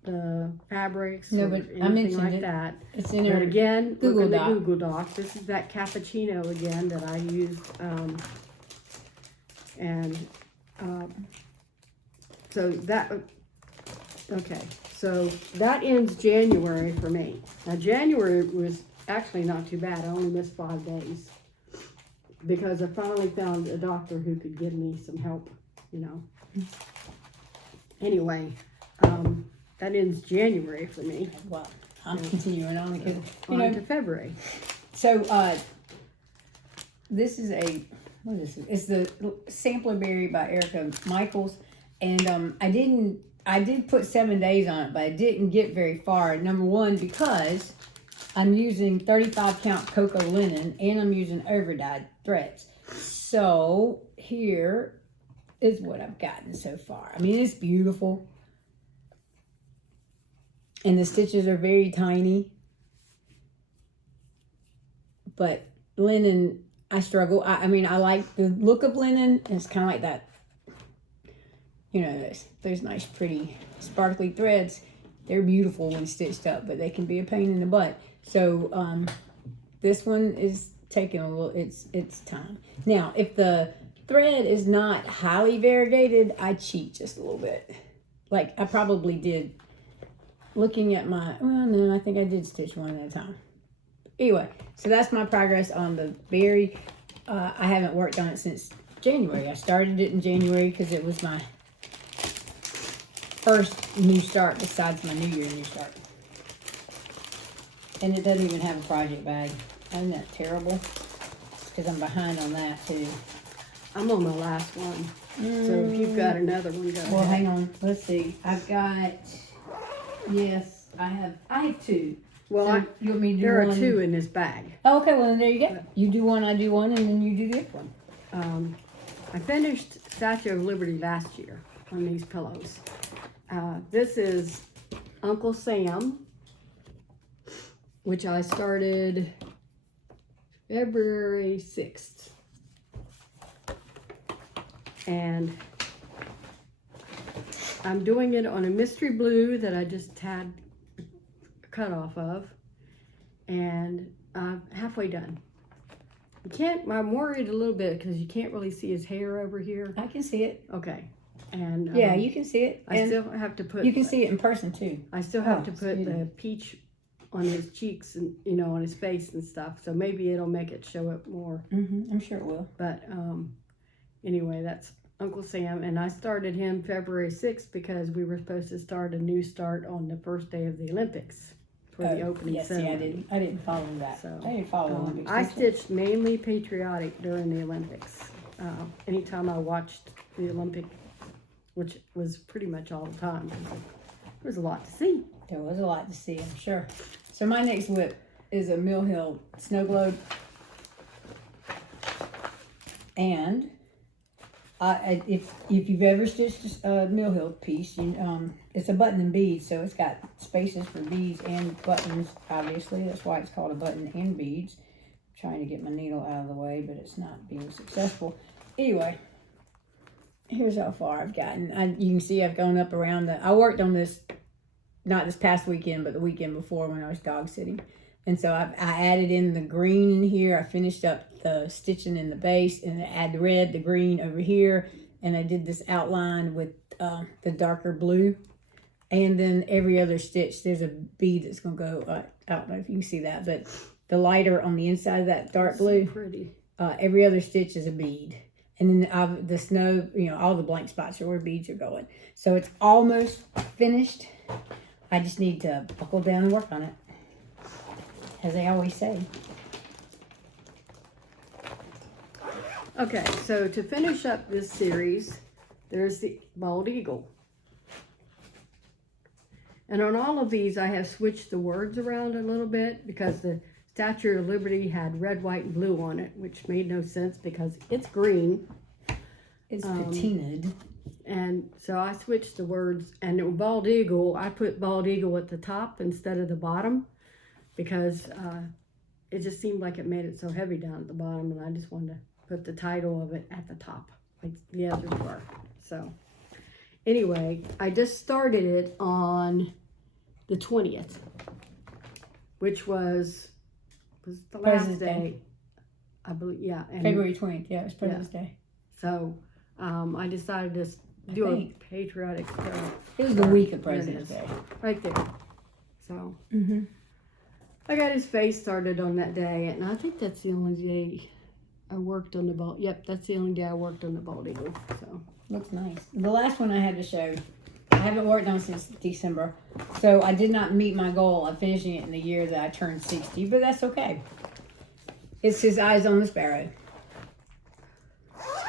the fabrics No, or but I anything mentioned like it. that. It's in But our again, Google look in the Doc. Google Doc. This is that cappuccino again that I used. So that, okay. So that ends January for me. Now January was actually not too bad. I only missed 5 days because I finally found a doctor who could give me some help, you know. Anyway, that ends January for me. Well, I'm continuing on because On to February. So this is what is it? It's the Sampler Berry by Erica Michaels, and I did put 7 days on it, but I didn't get very far. Number one, because I'm using 35 count cocoa linen and I'm using over-dyed threads. So here is what I've gotten so far. I mean, it's beautiful. And the stitches are very tiny. But linen, I struggle. I mean, I like the look of linen. And it's kind of like that, you know, those nice, pretty, sparkly threads. They're beautiful when stitched up, but they can be a pain in the butt. So this one is taking a little, it's time. Now, if the thread is not highly variegated, I cheat just a little bit. Like I probably did, looking at my, well, no, I think I did stitch one at a time. Anyway, so that's my progress on the berry. I haven't worked on it since January. I started it in January because it was my first new start besides my New Year new start. And it doesn't even have a project bag. Isn't that terrible? Because I'm behind on that too. I'm on my last one. So if you've got another one, go Well, ahead. hang on. Let's see. I've got, yes, I have two. Well, So you want me to do there one? are 2 in this bag. Oh, okay, well, then there you go. You do one, I do one, and then you do the other one. I finished Statue of Liberty last year on these pillows. This is Uncle Sam, which I started February 6th. And I'm doing it on a mystery blue that I just had a cut off of. And I'm halfway done. I'm worried a little bit because you can't really see his hair over here. I can see it. Okay. And Yeah, you can see it. I And still have to put. you can see it in person too. I still have Oh, to put excuse the me. peach on his cheeks and on his face and stuff. So maybe it'll make it show up more. I'm sure it will. But anyway, that's Uncle Sam, and I started him February 6th because we were supposed to start a new start on the first day of the Olympics for the opening yes, ceremony. I didn't follow that. So, I didn't follow the Olympics. I did you? stitched mainly patriotic during the Olympics. Anytime I watched the Olympic, which was pretty much all the time, there was a lot to see. There was a lot to see, I'm sure. So my next WIP is a Mill Hill snow globe. And if you've ever stitched a Mill Hill piece, it's a button and bead, so it's got spaces for beads and buttons, obviously. That's why it's called a button and beads. I'm trying to get my needle out of the way, but it's not being successful. Anyway, here's how far I've gotten. You can see I've gone up around I worked on this, not this past weekend, but the weekend before when I was dog sitting. And so I added in the green in here. I finished up the stitching in the base, and I add the red, the green over here. And I did this outline with the darker blue. And then every other stitch, there's a bead that's going to go, I don't know if you can see that, but the lighter on the inside of that dark blue. So pretty. Every other stitch is a bead. And then the snow, all the blank spots are where beads are going. So it's almost finished. I just need to buckle down and work on it, as they always say. Okay, so to finish up this series, there's the bald eagle. And on all of these, I have switched the words around a little bit because the Statue of Liberty had red, white, and blue on it, which made no sense because it's green. It's patinaed. And so I switched the words, and it was bald eagle. I put bald eagle at the top instead of the bottom because it just seemed like it made it so heavy down at the bottom, and I just wanted to put the title of it at the top, like the others were. So anyway, I just started it on the 20th, which was the last President's Day. I believe, yeah. And February 20th, yeah, it was President's Day. so I decided to do a patriotic it was the week of President's Day. right there. So I got his face started on that day, and I think that's the only day I worked on the bald. Yep, that's the only day I worked on the bald eagle. So Looks nice. The last one I had to show, I haven't worked on since December, so I did not meet my goal of finishing it in the year that I turned 60, but that's okay. It's his eyes on the sparrow.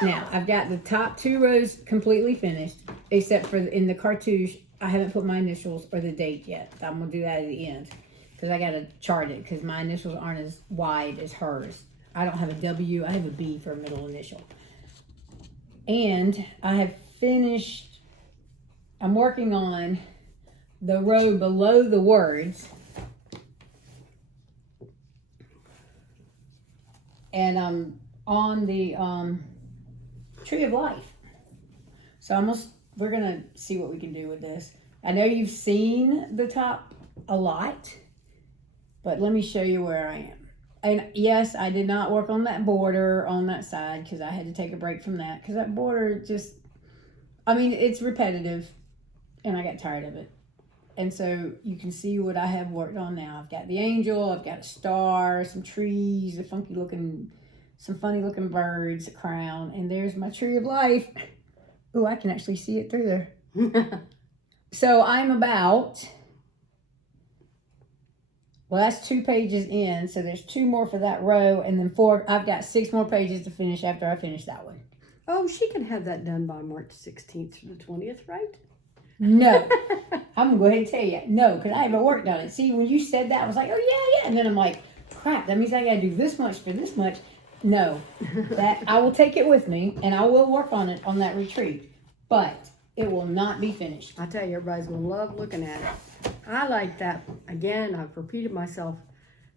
Now, I've got the top 2 rows completely finished, except for in the cartouche, I haven't put my initials or the date yet. I'm going to do that at the end, because I got to chart it, because my initials aren't as wide as hers. I don't have a W, I have a B for a middle initial. And I have finished, I'm working on the row below the words. And I'm on the Tree of Life. So we're gonna see what we can do with this. I know you've seen the top a lot, but let me show you where I am. And yes, I did not work on that border on that side because I had to take a break from that because that border just, I mean, it's repetitive and I got tired of it. And so you can see what I have worked on now. I've got the angel, I've got a star, some trees, some funny looking birds, a crown, and there's my Tree of Life. Oh, I can actually see it through there. So I'm about, well, that's 2 pages in, so there's 2 more for that row, and then 4, I've got 6 more pages to finish after I finish that one. oh, she can have that done by March 16th through the 20th, right? No. I'm going to go ahead and tell you, no, because I haven't worked on it. See, when you said that, I was like, oh, yeah. And then I'm like, crap, that means I got to do this much for this much. No, that I will take it with me, and I will work on it on that retreat. But it will not be finished. I tell you, everybody's going to love looking at it. I like that. Again, I've repeated myself.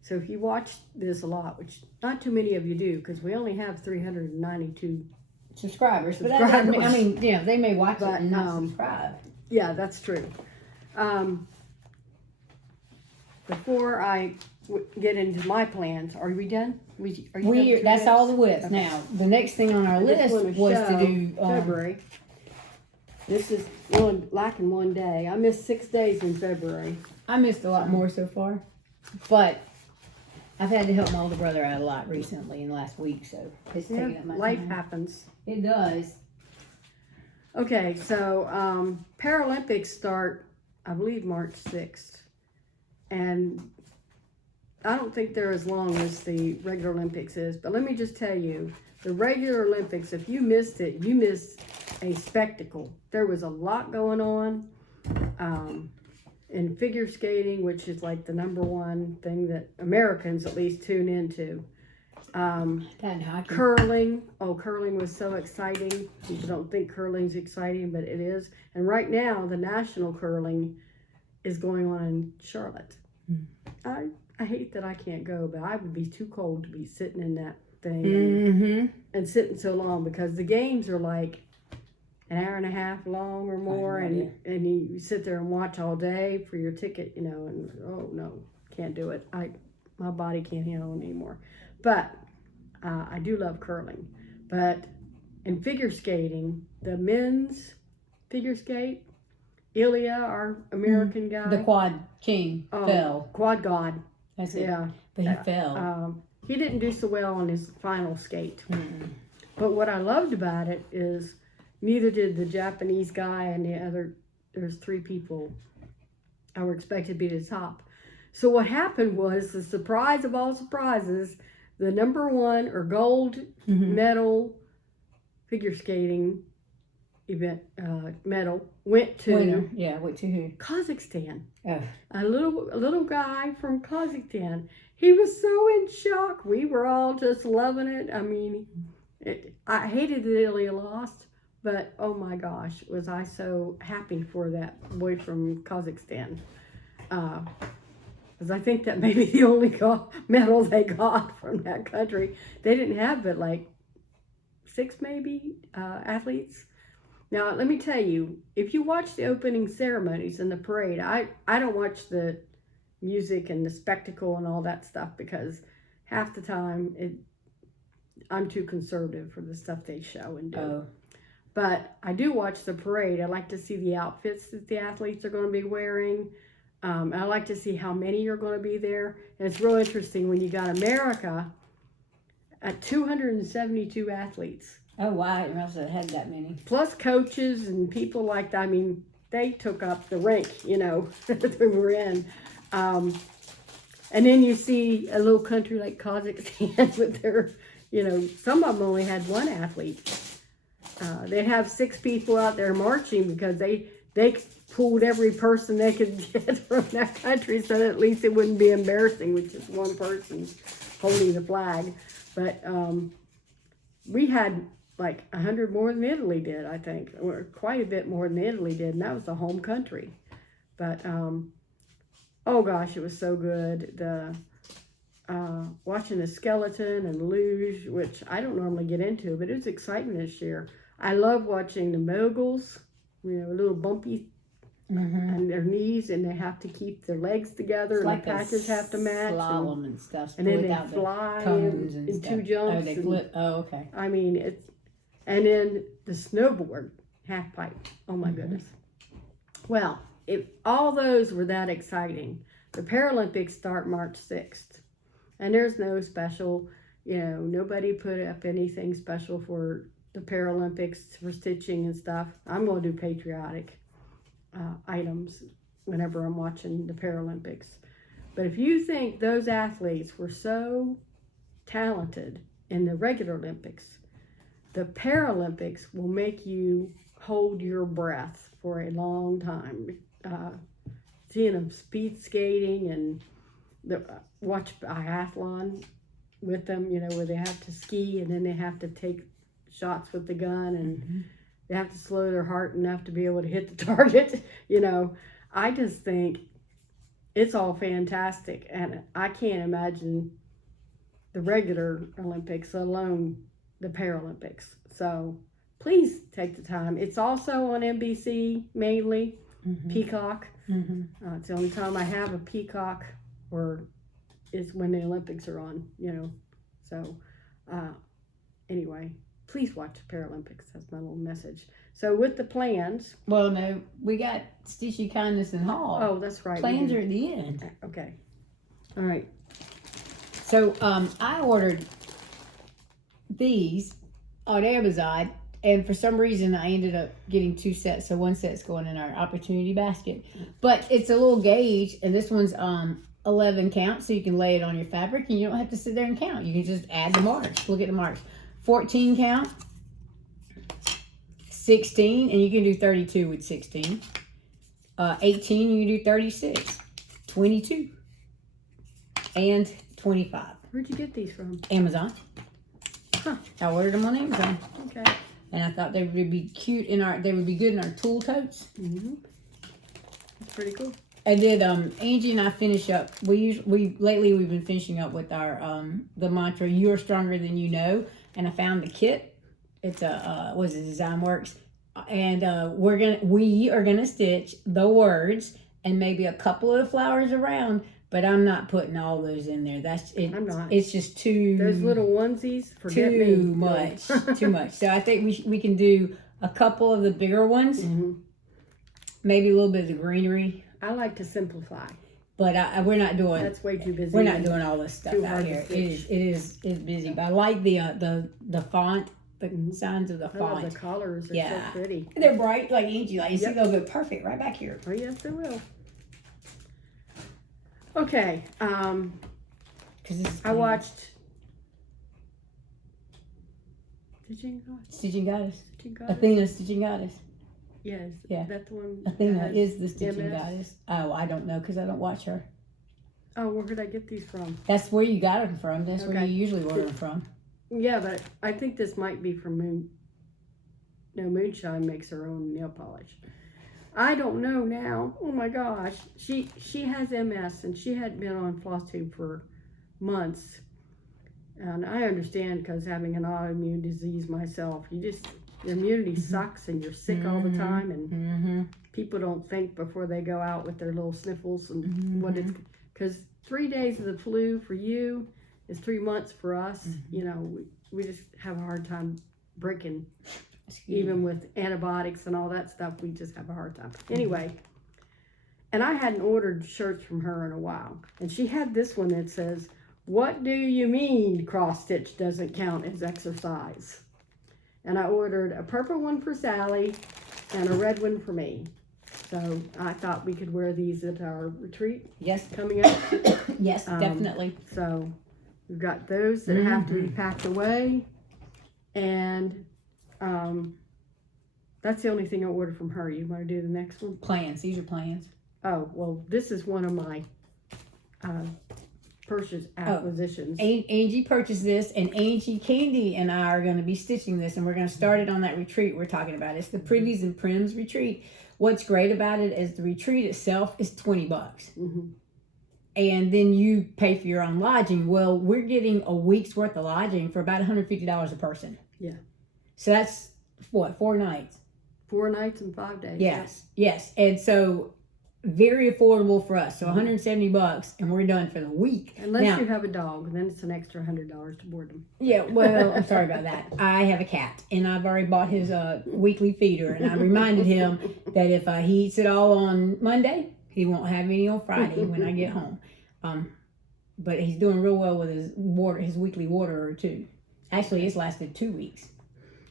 So if you watch this a lot, which not too many of you do, because we only have 392 subscribers. But that doesn't mean, I mean, you know, they may watch it and not subscribe. Yeah, that's true. Before I get into my plans, are we done? That's all the WIPs. Okay. Now, the next thing on our list was to do February. This is lacking 1 day. I missed 6 days in February. I missed a lot more so far, but I've had to help my older brother out a lot recently in the last week, so it's taking up my life time. Happens. It does. Okay, so Paralympics start, I believe, March 6th, and I don't think they're as long as the regular Olympics is, but let me just tell you, the regular Olympics, if you missed it, you missed a spectacle. There was a lot going on in figure skating, which is like the #1 thing that Americans at least tune into. Curling. Oh, curling was so exciting. People don't think curling's exciting, but it is. And right now, the national curling is going on in Charlotte. I hate that I can't go, but I would be too cold to be sitting in that thing and sitting so long, because the games are like an hour and a half long or more, and you sit there and watch all day for your ticket, you know, and oh no, can't do it. My body can't handle it anymore. But I do love curling. But in figure skating, the men's figure skate, Ilya, our American guy, the quad king, fell. Quad god. That's it. Yeah, but he fell. He didn't do so well on his final skate. But what I loved about it is neither did the Japanese guy and the other. There's 3 people I were expected to be at the top. So what happened was, the surprise of all surprises, the #1 or gold medal figure skating event medal went to Winner. Yeah, went to who? Kazakhstan. Oh. A little guy from Kazakhstan. He was so in shock. We were all just loving it. I mean, I hated that Italy lost, but oh my gosh, was I so happy for that boy from Kazakhstan. Because I think that may be the only medal they got from that country. They didn't have but like 6 maybe athletes. Now, let me tell you, if you watch the opening ceremonies and the parade, I don't watch the music and the spectacle and all that stuff because half the time I'm too conservative for the stuff they show and do. Oh. But I do watch the parade. I like to see the outfits that the athletes are going to be wearing. I like to see how many are going to be there. And it's real interesting when you got America at 272 athletes. Oh, wow. I didn't realize it had that many. Plus coaches and people like that. I mean, they took up the rink, that we were in. And then you see a little country like Kazakhstan with their, some of them only had one athlete. They have 6 people out there marching because they pulled every person they could get from that country so that at least it wouldn't be embarrassing with just one person holding the flag. But we had like 100 more than Italy did, I think, or quite a bit more than Italy did, and that was the home country. But oh gosh, it was so good. The watching the skeleton and luge, which I don't normally get into, but it was exciting this year. I love watching the moguls, a little bumpy on their knees, and they have to keep their legs together, and the patches have to match. Slalom and stuff. And then they fly in 2 jumps. Oh, they flip. Oh, okay. I mean, and then the snowboard half pipe. Oh my goodness. Well, if all those were that exciting, the Paralympics start March 6th. And there's no special, nobody put up anything special for the Paralympics for stitching and stuff. I'm going to do patriotic items whenever I'm watching the Paralympics. But if you think those athletes were so talented in the regular Olympics, the Paralympics will make you hold your breath for a long time. Seeing them speed skating and watch biathlon with them, where they have to ski and then they have to take shots with the gun and they have to slow their heart enough to be able to hit the target. I just think it's all fantastic, and I can't imagine the regular Olympics, let alone the Paralympics. So please take the time. It's also on NBC mainly, Peacock. It's the only time I have a Peacock, or is when the Olympics are on, So anyway, please watch the Paralympics. That's my little message. So with the plans. Well, no, we got Stitchy, Kindness, and Hall. Oh, that's right. Plans are at the end. Okay. All right. So I ordered these on Amazon, and for some reason I ended up getting 2 sets. So 1 set's going in our opportunity basket. But it's a little gauge, and this one's 11 count, so you can lay it on your fabric, and you don't have to sit there and count. You can just add the marks. Look at the marks. 14 count, 16, and you can do 32 with 16. 18, you can do 36, 22, and 25. Where'd you get these from? Amazon. Huh. I ordered them on Amazon. Okay. And I thought they would be cute they would be good in our tool totes. That's pretty cool. I did. Angie and I finish up. Lately we've been finishing up with our the mantra "You're stronger than you know." And I found the kit. It's a Design Works, and we are gonna stitch the words and maybe a couple of the flowers around. But I'm not putting all those in there. That's it. I'm not. It's just too. Those little onesies. Forget me. Too much. Too much. So I think we can do a couple of the bigger ones. Maybe a little bit of the greenery. I like to simplify. But we're not doing. That's way too busy. We're not doing all this stuff out here. It's busy. But I like the font, the signs of the font. I love the colors. They're so pretty. They're bright, like Angie. Like you see, they'll go perfect right back here. Oh yes, they will. Okay. I watched Stitching God? Stitching Goddess. Stitching Goddess? Athena Stitching Goddess. Yes. Yeah. That's the one. Athena that is has the Stitching MS? Goddess. Oh, I don't know because I don't watch her. Oh, where did I get these from? That's where you got them from. That's where Okay. you usually order them from. Yeah, but I think this might be from Moonshine makes her own nail polish. I don't know now. Oh my gosh. She has MS and she had been on Flosstube for months. And I understand because having an autoimmune disease myself, your immunity sucks and you're sick all the time, and people don't think before they go out with their little sniffles and what it's, because 3 days of the flu for you is 3 months for us. You know, we just have a hard time breaking. Even with antibiotics and all that stuff, we just have a hard time. Anyway, and I hadn't ordered shirts from her in a while. And she had this one that says, "What do you mean cross stitch doesn't count as exercise?" And I ordered a purple one for Sallie and a red one for me. So I thought we could wear these at our retreat. Yes. Coming up. Yes, definitely. So we've got those that have to be packed away. And that's the only thing I ordered from her. You want to do the next one? Plans. These are plans. Oh, well, this is one of my purchase acquisitions. Angie purchased this, and Angie, Candy, and I are going to be stitching this, and we're going to start it on that retreat we're talking about. It's the Privies and Prims retreat. What's great about it is the retreat itself is $20. And then you pay for your own lodging. Well, we're getting a week's worth of lodging for about $150 a person. Yeah. So that's what, 4 nights? 4 nights and 5 days. Yes. And so very affordable for us. So $170, and we're done for the week. Unless you have a dog, then it's an extra $100 to board them. Yeah, well, I'm sorry about that. I have a cat, and I've already bought his weekly feeder, and I reminded him that if he eats it all on Monday, he won't have any on Friday when I get home. But he's doing real well with his weekly water too. Actually, it's lasted 2 weeks.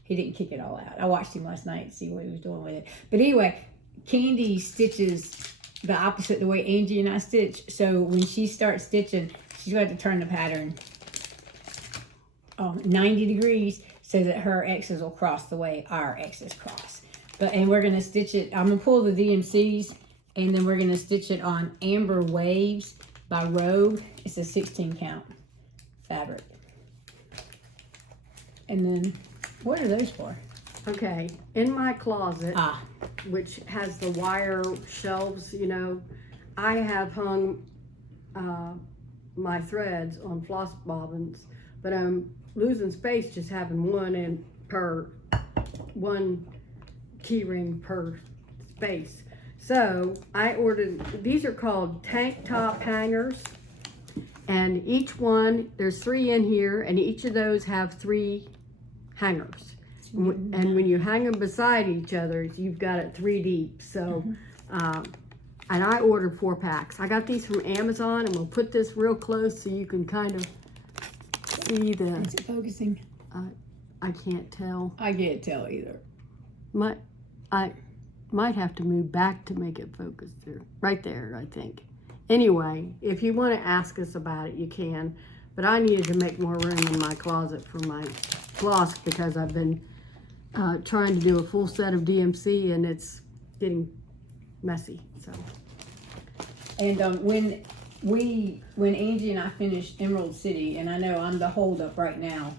He didn't kick it all out. I watched him last night to see what he was doing with it. But anyway, Candy stitches the opposite the way Angie and I stitch. So when she starts stitching, she's going to turn the pattern 90 degrees so that her X's will cross the way our X's cross. And we're going to stitch it. I'm going to pull the DMCs, and then we're going to stitch it on Amber Waves by Rogue. It's a 16 count fabric. And then, what are those for? Okay, in my closet, which has the wire shelves, you know, I have hung my threads on floss bobbins, but I'm losing space just having one key ring per space. So I ordered, these are called tank top hangers, and each one, there's 3 in here, and each of those have 3 hangers. And when you hang them beside each other, you've got it 3 deep. So, and I ordered 4 packs. I got these from Amazon, and we'll put this real close so you can kind of see the. Is it focusing? I can't tell. I can't tell either. I might have to move back to make it focus there. Right there, I think. Anyway, if you want to ask us about it, you can. But I needed to make more room in my closet for my floss because I've been trying to do a full set of DMC, and it's getting messy. So. And when Angie and I finished Emerald City, and I know I'm the holdup right now,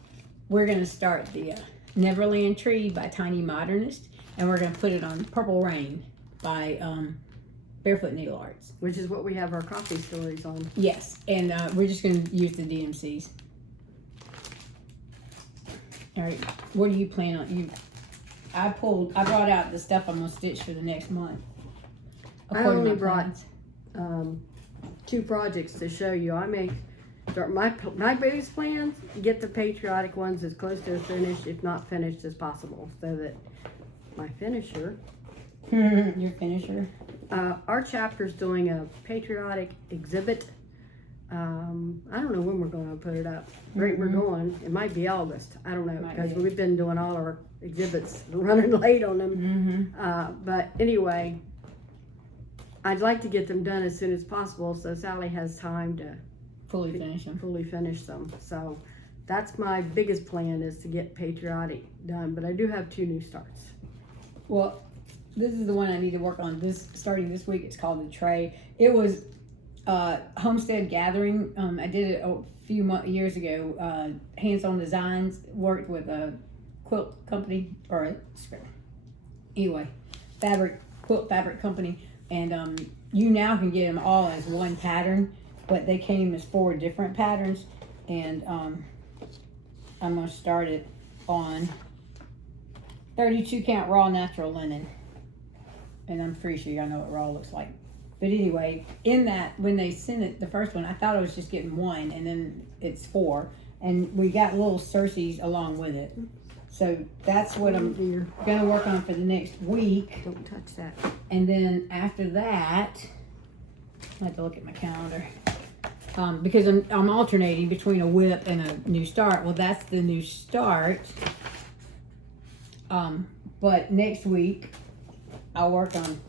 we're going to start the Neverland Tree by Tiny Modernist, and we're going to put it on Purple Rain by Barefoot Needle Arts. Which is what we have our coffee stories on. Yes, and we're just going to use the DMCs. All right, what do you plan on? I brought out the stuff I'm going to stitch for the next month. I only brought 2 projects to show you. I may start my biggest plans, get the patriotic ones as close to finished, if not finished, as possible, so that my finisher. Your finisher. Our chapter's doing a patriotic exhibit. I don't know when we're going to put it up. Right, we're going. It might be August. I don't know, because we've been doing all our exhibits, running late on them. But anyway, I'd like to get them done as soon as possible so Sallie has time to fully finish them. Fully finish them. So that's my biggest plan, is to get Patriotic done, but I do have 2 new starts. Well, this is the one I need to work on starting this week. It's called the tray. It was Homestead Gathering. I did it a few years ago. Hands-on Designs, worked with a quilt company, anyway, quilt fabric company, and you now can get them all as one pattern, but they came as 4 different patterns, and I'm going to start it on 32 count raw natural linen, and I'm pretty sure y'all know what raw looks like. But anyway, in that, when they sent it, the first one, I thought I was just getting 1, and then it's 4, and we got little Circes along with it. So that's what I'm gonna work on for the next week. Don't touch that. And then after that, I have to look at my calendar. Because I'm alternating between a WIP and a new start. Well, that's the new start. But next week, I'll work on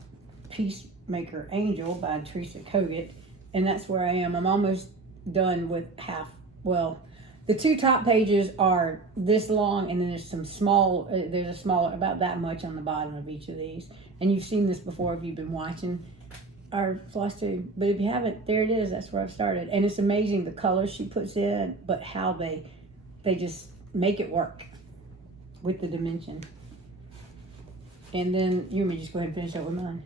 Peacemaker Angel by Teresa Kogut, and that's where I am. I'm almost done with half. Well, the 2 top pages are this long, and then there's some small, there's a smaller, about that much on the bottom of each of these. And you've seen this before if you've been watching our Flosstube, but if you haven't, there it is. That's where I've started, and it's amazing the colors she puts in, but how they just make it work with the dimension. And then you may just go ahead and finish up with mine.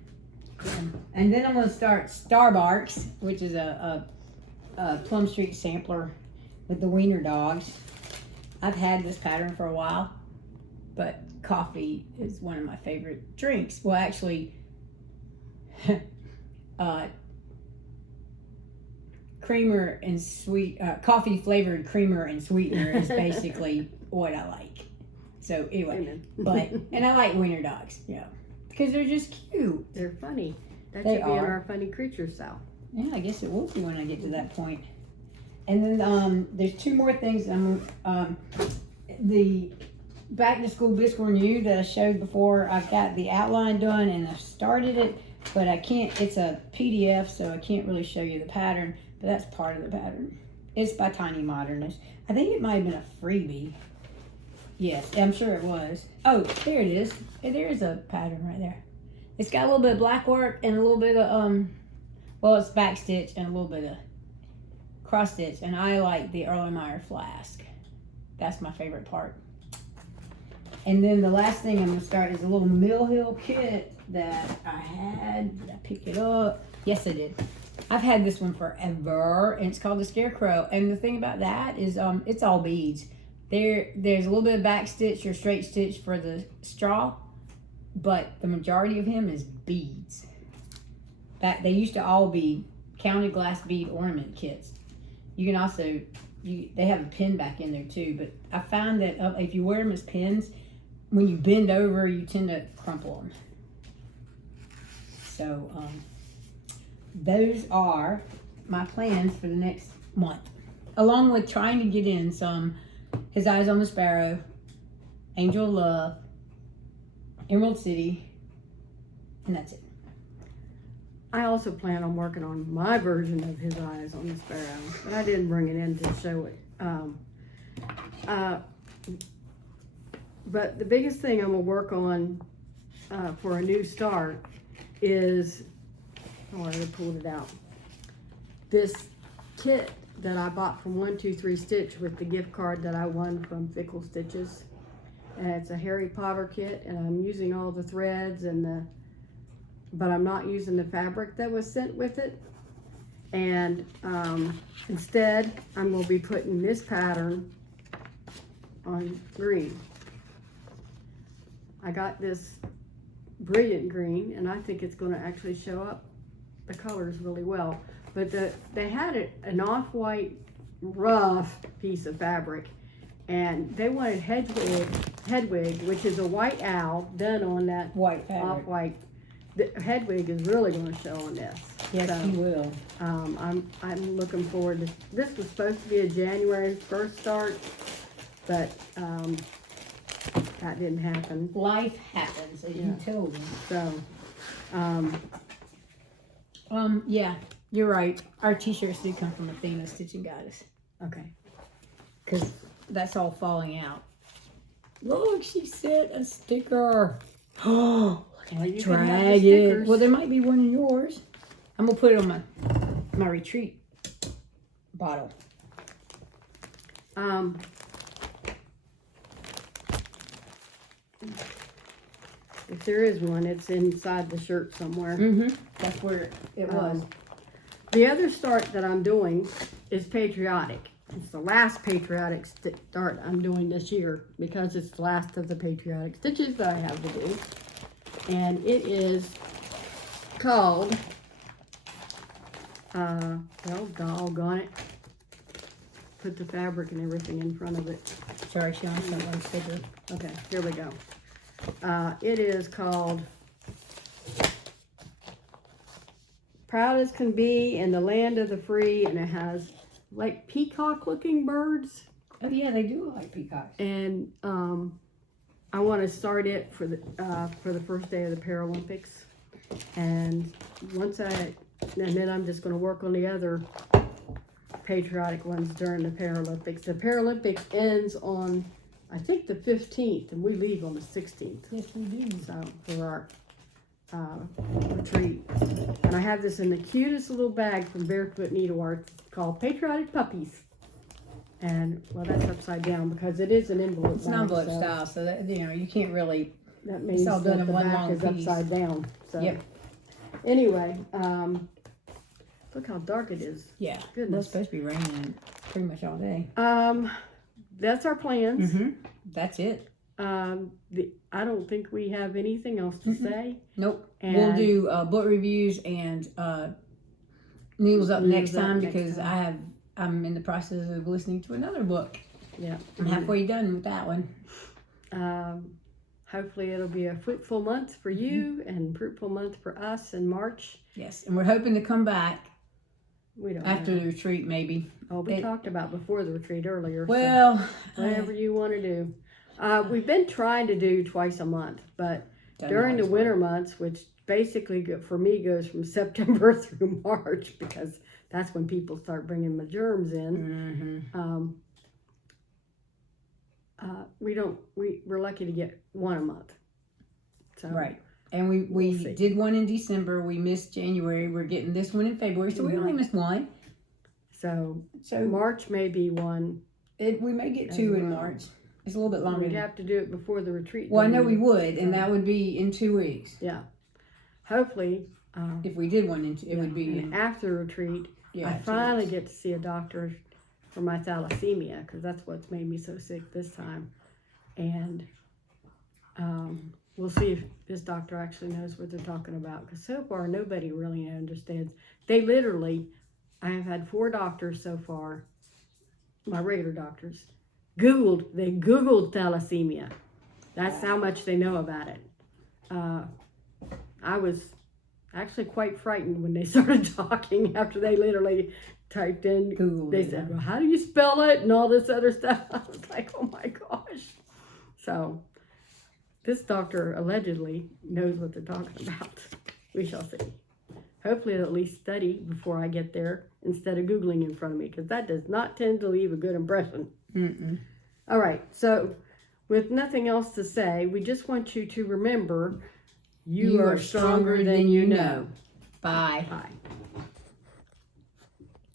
And then I'm going to start Starbarks, which is a Plum Street sampler with the wiener dogs. I've had this pattern for a while, but coffee is one of my favorite drinks. Well, actually, creamer and sweet, coffee flavored creamer and sweetener is basically what I like. So anyway, and I like wiener dogs, because they're just cute. They're funny. That They should be in are. our funny creature cell. Yeah, I guess it will be when I get to that point. And then there's 2 more things. The back to school Biscuit Renew that I showed before, I've got the outline done and I've started it, but I can't, it's a PDF, so I can't really show you the pattern, but that's part of the pattern. It's by Tiny Modernist. I think it might have been a freebie. Yes, I'm sure it was. Oh, there it is. There is a pattern right there. It's got a little bit of black work and a little bit of, well, it's back stitch and a little bit of cross stitch, and I like the Erlenmeyer flask. That's my favorite part. And then the last thing I'm going to start is a little Mill Hill kit that I had. Did I pick it up? Yes, I did. I've had this one forever, and it's called the Scarecrow. And the thing about that is it's all beads. There's a little bit of back stitch or straight stitch for the straw, but the majority of him is beads. They used to all be counted glass bead ornament kits. You can also, they have a pin back in there too, but I found that if you wear them as pins, when you bend over, you tend to crumple them. So those are my plans for the next month, along with trying to get in some His Eyes on the Sparrow, Angel of Love, Emerald City, and that's it. I also plan on working on my version of His Eyes on the Sparrow, but I didn't bring it in to show it. But the biggest thing I'm gonna work on for a new start is, I already pulled it out, this kit that I bought from 123 Stitch with the gift card that I won from Fickle Stitches. And it's a Harry Potter kit, and I'm using all the threads but I'm not using the fabric that was sent with it. And instead, I'm going to be putting this pattern on green. I got this brilliant green, and I think it's going to actually show up the colors really well. But they had an off-white rough piece of fabric, and they wanted Hedwig, which is a white owl done on that White fabric. off-white. The Hedwig is really going to show on this. Yes, So, you will. I'm looking forward to. This was supposed to be a January 1st start, but that didn't happen. Life happens, as you told me. So, yeah, you're right. Our t-shirts do come from Athena Stitching Goddess. okay. Because that's all falling out. Look, she sent a sticker. Oh, look Well, at you it. can have the Drag it. stickers. Well, there might be one in yours. I'm gonna put it on my retreat bottle. If there is one, it's inside the shirt somewhere. That's where it was. The other start that I'm doing is patriotic. It's the last patriotic start I'm doing this year because it's the last of the patriotic stitches that I have to do. And it is called, well, doggone it. Put the fabric and everything in front of it. Sorry, Sean, sent one sticker. Okay, here we go. It is called Proud as Can Be in the Land of the Free, and it has like peacock looking birds. Oh yeah, they do look like peacocks. And I want to start it for the first day of the Paralympics. And then I'm just going to work on the other patriotic ones during the Paralympics. The Paralympics ends on, I think, the 15th, and we leave on the 16th. Yes, we do. So for our retreat. And I have this in the cutest little bag from Barefoot Needlework called Patriotic Puppies. And, well, that's upside down because it is an envelope. It's an envelope style, so that, you can't really. That means all done that in the one back long is piece. upside down. So. Yep. Anyway, look how dark it is. Yeah. Well, Goodness. it's supposed to be raining pretty much all day. That's our plans. That's it. I don't think we have anything else to say. Nope. And we'll do book reviews and news up next time because I'm in the process of listening to another book. Yeah. I'm halfway done with that one. Hopefully it'll be a fruitful month for you and fruitful month for us in March. Yes, and we're hoping to come back We don't after know. the retreat, maybe. Oh, we talked about before the retreat earlier. Well, so whatever you want to do. We've been trying to do twice a month, but during the winter months, which basically for me goes from September through March because that's when people start bringing the germs in. We're lucky to get one a month. So right. And we we'll see. did one in December. We missed January. We're getting this one in February, so we only missed one. So So March may be one. we may get two in March. It's a little bit longer. We'd have to do it before the retreat. Well, I know we would, and that would be in 2 weeks. Yeah. Hopefully. If we did one, it would be and after the retreat. Yeah, I 2 finally weeks. get to see a doctor for my thalassemia because that's what's made me so sick this time. And we'll see if this doctor actually knows what they're talking about because so far nobody really understands. They literally, I have had 4 doctors so far, my regular doctors, they Googled thalassemia. That's how much they know about it. I was actually quite frightened when they started talking after they literally typed in Google. They said, well, how do you spell it and all this other stuff. I was like, oh my gosh. So this doctor allegedly knows what they're talking about. We shall see. Hopefully they'll at least study before I get there instead of Googling in front of me because that does not tend to leave a good impression. All right, so with nothing else to say, we just want you to remember you are stronger than you know. Bye. Bye.